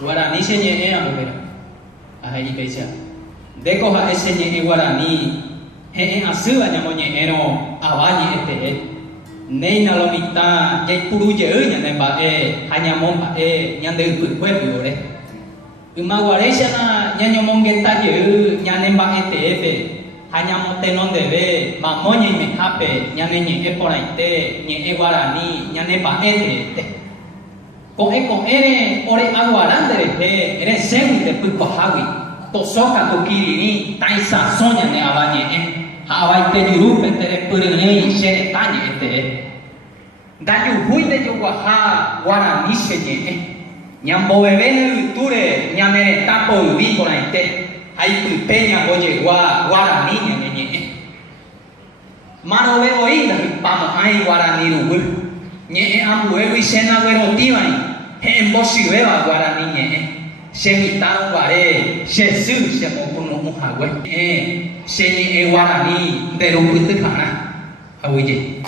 Guarani se ñe a mujer. Ahí pecha. De coja ese ñe guarani. He a su aña moñe ero abañe este. Neina lo mitad, ya puruye ña ne ba hanya momba ña de pueblo re. Uma guarecha na ña mongeta ye ña ne ba este. Hanya monte non debe, ma moñe me hape, ña ne ñe por ahí te, ñe guarani, ña ne ba este. Con ere ore aguarande de ere semi de puco hawi to soka to kirini taisa soña ne abañe habai te yurupe te purene shere tañe este dayu hui de yuwaha guarani señe ñambo bebé ne ture ñamere tapo vi con este hay peña boye guarani ñe mano veo ida vamos ai guarani ru ñe ambuego y sena vero tibai en bosiweba guarani ñe se mitaro guare se su se mokuno muhagwe se ñe guarani de ru putu kana awiye